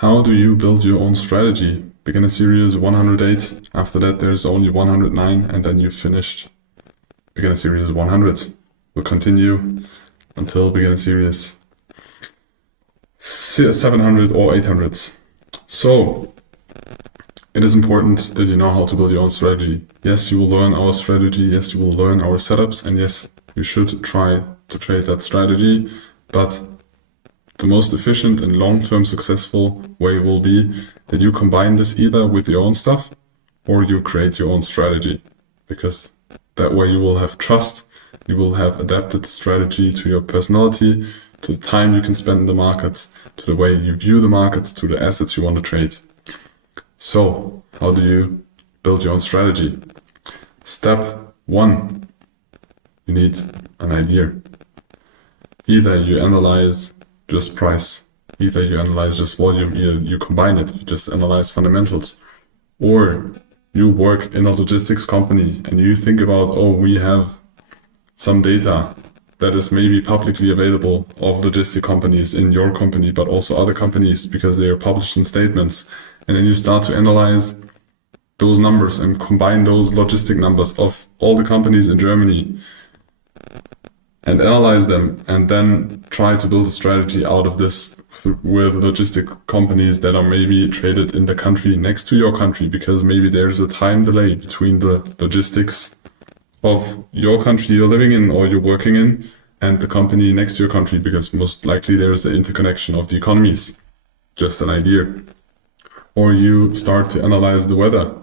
How do you build your own strategy? Beginner series 108. After that, there's only 109, and then you've finished beginner series 100. We'll continue until beginner series 700 or 800. So, it is important that you know how to build your own strategy. Yes, you will learn our strategy. Yes, you will learn our setups. And yes, you should try to trade that strategy. But the most efficient and long-term successful way will be that you combine this either with your own stuff or you create your own strategy. Because that way you will have trust. You will have adapted the strategy to your personality, to the time you can spend in the markets, to the way you view the markets, to the assets you want to trade. So, how do you build your own strategy? Step 1, you need an idea. Either you analyze just price, either you analyze just volume, either you combine it, you just analyze fundamentals, or you work in a logistics company and you think about, oh, we have some data that is maybe publicly available of logistic companies in your company, but also other companies because they are published in statements. And then you start to analyze those numbers and combine those logistic numbers of all the companies in Germany and analyze them and then try to build a strategy out of this with logistic companies that are maybe traded in the country next to your country, because maybe there's a time delay between the logistics of your country you're living in or you're working in and the company next to your country, because most likely there's an interconnection of the economies. Just an idea. Or you start to analyze the weather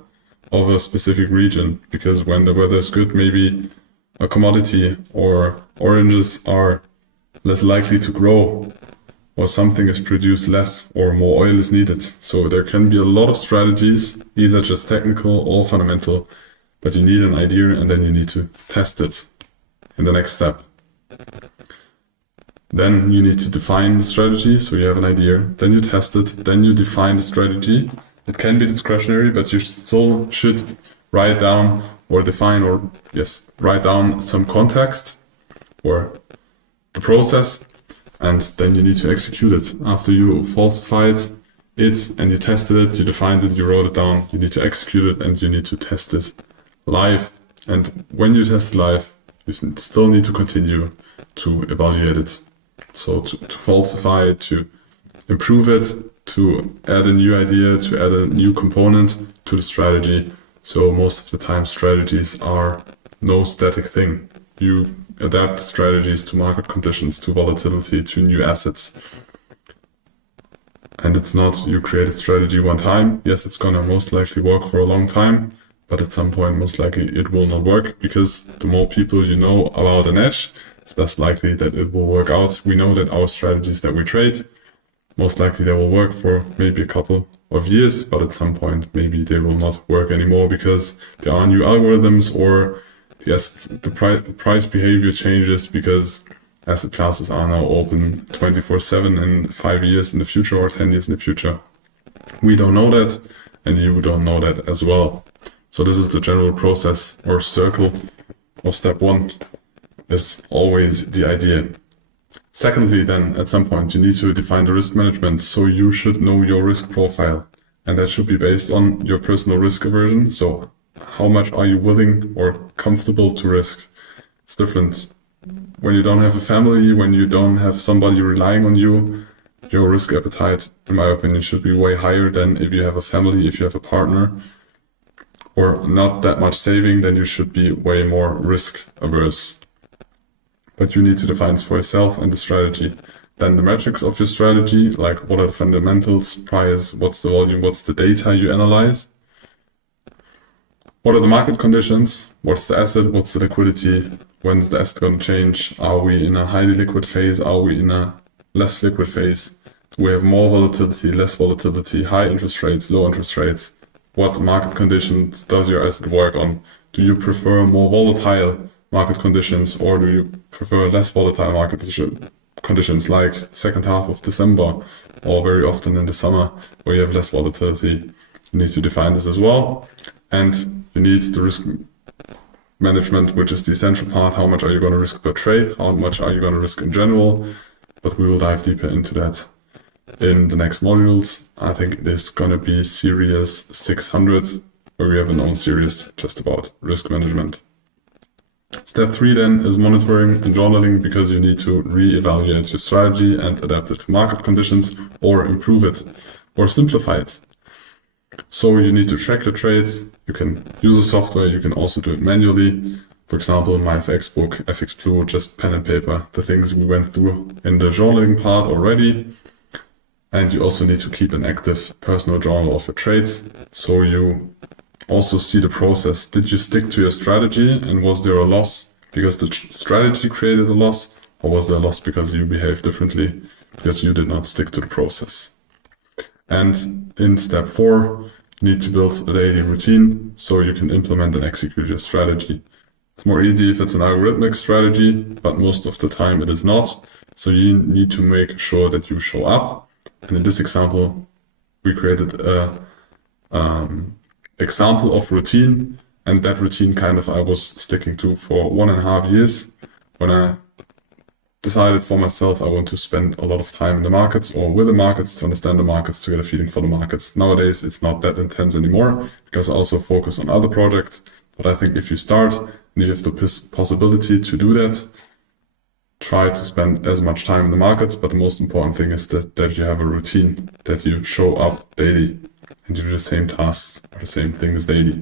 of a specific region, because when the weather is good, maybe a commodity or oranges are less likely to grow, or something is produced less, or more oil is needed. So there can be a lot of strategies, either just technical or fundamental, but you need an idea and then you need to test it in the next step. Then you need to define the strategy, so you have an idea, then you test it, then you define the strategy. It can be discretionary, but you still should write down or define or write down some context or the process, and then you need to execute it. After you falsified it and you tested it, you defined it, you wrote it down, you need to execute it and you need to test it live. And when you test live, you still need to continue to evaluate it. So to falsify it, to improve it, to add a new idea, to add a new component to the strategy. So most of the time strategies are no static thing. You adapt strategies to market conditions, to volatility, to new assets. And it's not you create a strategy one time. Yes, it's gonna most likely work for a long time, but at some point most likely it will not work, because the more people you know about an edge, it's less likely that it will work out. We know that our strategies that we trade, most likely they will work for maybe a couple of years, but at some point maybe they will not work anymore because there are new algorithms, or the price behavior changes because asset classes are now open 24/7 in 5 years in the future or 10 years in the future. We don't know that, and you don't know that as well. So this is the general process or circle of step 1. Is always the idea. Secondly, then at some point you need to define the risk management. So you should know your risk profile, and that should be based on your personal risk aversion. So how much are you willing or comfortable to risk? It's different. When you don't have a family, when you don't have somebody relying on you, your risk appetite, in my opinion, should be way higher than if you have a family, if you have a partner, or not that much saving, then you should be way more risk averse. But you need to define this for yourself and the strategy. Then the metrics of your strategy, like what are the fundamentals, price, what's the volume, what's the data you analyze, what are the market conditions, what's the asset, what's the liquidity, when's the asset going to change, are we in a highly liquid phase, are we in a less liquid phase, do we have more volatility, less volatility, high interest rates, low interest rates, what market conditions does your asset work on, do you prefer more volatile market conditions, or do you prefer less volatile market conditions like second half of December or very often in the summer where you have less volatility? You need to define this as well. And you need the risk management, which is the essential part. How much are you going to risk per trade? How much are you going to risk in general? But we will dive deeper into that in the next modules. I think it is going to be series 600, where we have an own series just about risk management. Step 3 then is monitoring and journaling, because you need to re-evaluate your strategy and adapt it to market conditions, or improve it, or simplify it. So you need to track your trades. You can use a software, you can also do it manually. For example, in my FX book, FX Blue, just pen and paper, the things we went through in the journaling part already. And you also need to keep an active personal journal of your trades, so you also see the process. Did you stick to your strategy, and was there a loss because the strategy created a loss, or was there a loss because you behaved differently because you did not stick to the process? And in step 4, you need to build a daily routine so you can implement and execute your strategy. It's more easy if it's an algorithmic strategy, but most of the time it is not. So you need to make sure that you show up. And in this example, we created a example of routine, and that routine kind of I was sticking to for 1.5 years. When I decided for myself I want to spend a lot of time in the markets or with the markets, to understand the markets, to get a feeling for the markets. Nowadays it's not that intense anymore, because I also focus on other projects. But I think if you start and you have the possibility to do that, try to spend as much time in the markets. But the most important thing is that you have a routine, that you show up daily and do the same tasks or the same things daily.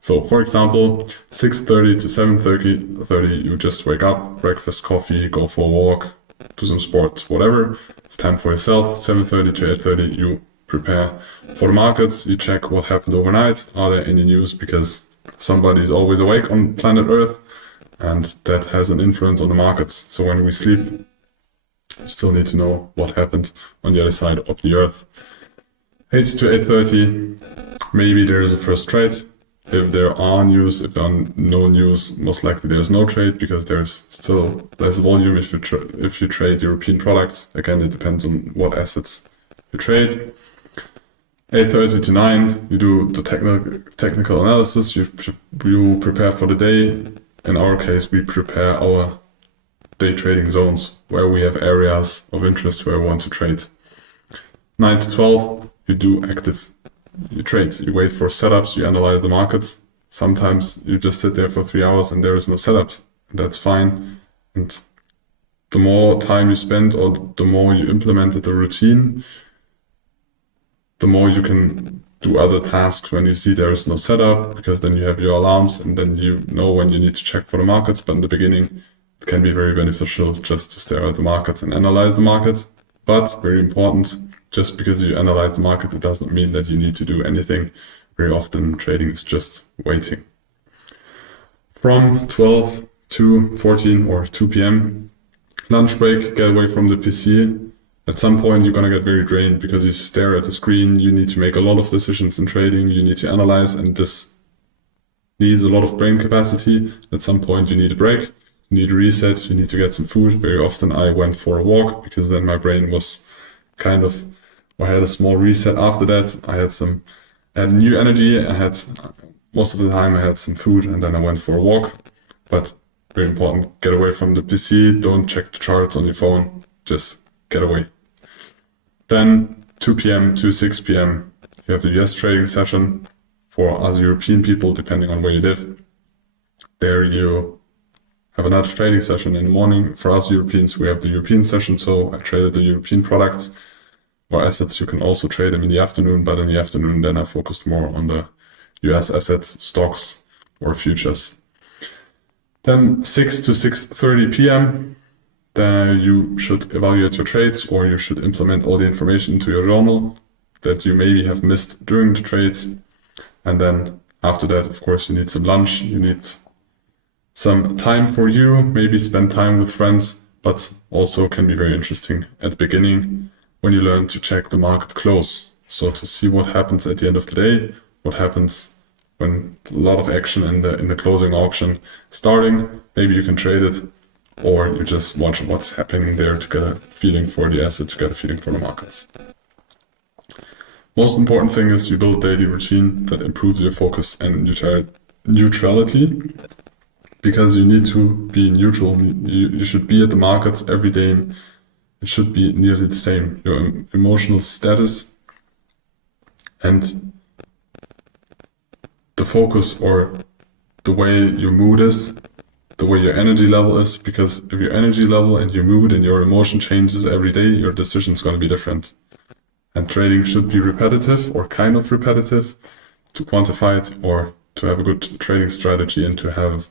So for example, 6:30 to 7:30, you just wake up, breakfast, coffee, go for a walk, do some sports, whatever, time for yourself. 7:30 to 8:30, you prepare for the markets, you check what happened overnight. Are there any news? Because somebody is always awake on planet Earth, and that has an influence on the markets. So when we sleep, you still need to know what happened on the other side of the Earth. 8 to 8:30, maybe there is a first trade. If there are news, if there are no news, most likely there's no trade, because there's still less volume if you trade European products. Again, it depends on what assets you trade. 8:30 to 9, you do the technical analysis, you prepare for the day. In our case, we prepare our day trading zones, where we have areas of interest where we want to trade. 9 to 12, you trade, you wait for setups, you analyze the markets. Sometimes you just sit there for 3 hours and there is no setups. That's fine. And the more time you spend, or the more you implemented the routine, the more you can do other tasks when you see there is no setup, because then you have your alarms and then you know when you need to check for the markets. But in the beginning, it can be very beneficial just to stare at the markets and analyze the markets. But very important, just because you analyze the market, it doesn't mean that you need to do anything. Very often trading is just waiting. From 12 to 14 or 2 p.m, lunch break, get away from the PC. At some point, you're going to get very drained because you stare at the screen. You need to make a lot of decisions in trading. You need to analyze, and this needs a lot of brain capacity. At some point, you need a break. You need a reset. You need to get some food. Very often, I went for a walk, because then my brain was I had a small reset after that. I had new energy. Most of the time I had some food, and then I went for a walk. But very important, get away from the PC. Don't check the charts on your phone. Just get away. Then 2 p.m. to 6 p.m, you have the US trading session. For us European people, depending on where you live, there you have another trading session in the morning. For us Europeans, we have the European session, so I traded the European products or assets. You can also trade them in the afternoon, but in the afternoon then I focused more on the US assets, stocks, or futures. Then 6 to 6:30 p.m, then you should evaluate your trades, or you should implement all the information into your journal that you maybe have missed during the trades. And then after that, of course, you need some lunch, you need some time for you, maybe spend time with friends, but also can be very interesting at the beginning when you learn to check the market close. So to see what happens at the end of the day, what happens when a lot of action in the closing auction starting. Maybe you can trade it, or you just watch what's happening there to get a feeling for the asset, to get a feeling for the markets. Most important thing is you build daily routine that improves your focus and neutrality, because you need to be neutral. You should be at the markets every day. it should be nearly the same. Your emotional status and the focus or the way your mood is, the way your energy level is, because if your energy level and your mood and your emotion changes every day, your decision is going to be different. And trading should be repetitive or kind of repetitive to quantify it or to have a good trading strategy and to have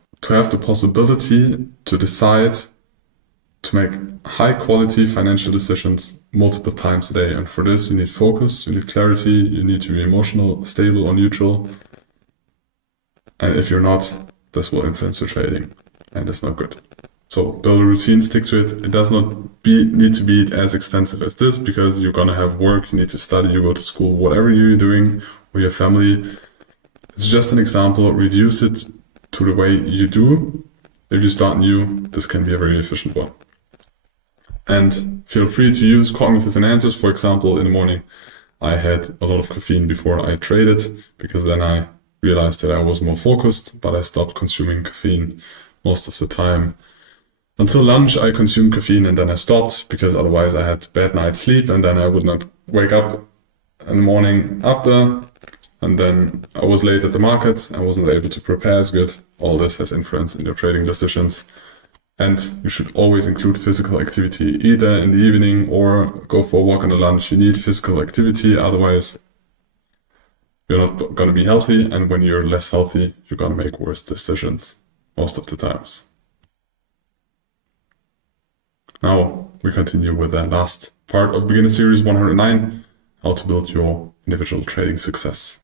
the possibility to decide to make high quality financial decisions multiple times a day. And for this, you need focus, you need clarity, you need to be emotional, stable or neutral. And if you're not, this will influence your trading and it's not good. So build a routine, stick to it. It does not need to be as extensive as this because you're going to have work, you need to study, you go to school, whatever you're doing with your family. It's just an example. Reduce it to the way you do. If you start new, this can be a very efficient one. And feel free to use cognitive enhancers. For example, in the morning, I had a lot of caffeine before I traded because then I realized that I was more focused, but I stopped consuming caffeine most of the time. Until lunch, I consumed caffeine and then I stopped because otherwise I had bad night's sleep and then I would not wake up in the morning after. And then I was late at the markets. I wasn't able to prepare as good. All this has influence in your trading decisions. And you should always include physical activity, either in the evening or go for a walk on the lunch. You need physical activity, otherwise you're not going to be healthy. And when you're less healthy, you're going to make worse decisions most of the times. Now we continue with the last part of Beginner Series 109, how to build your individual trading success.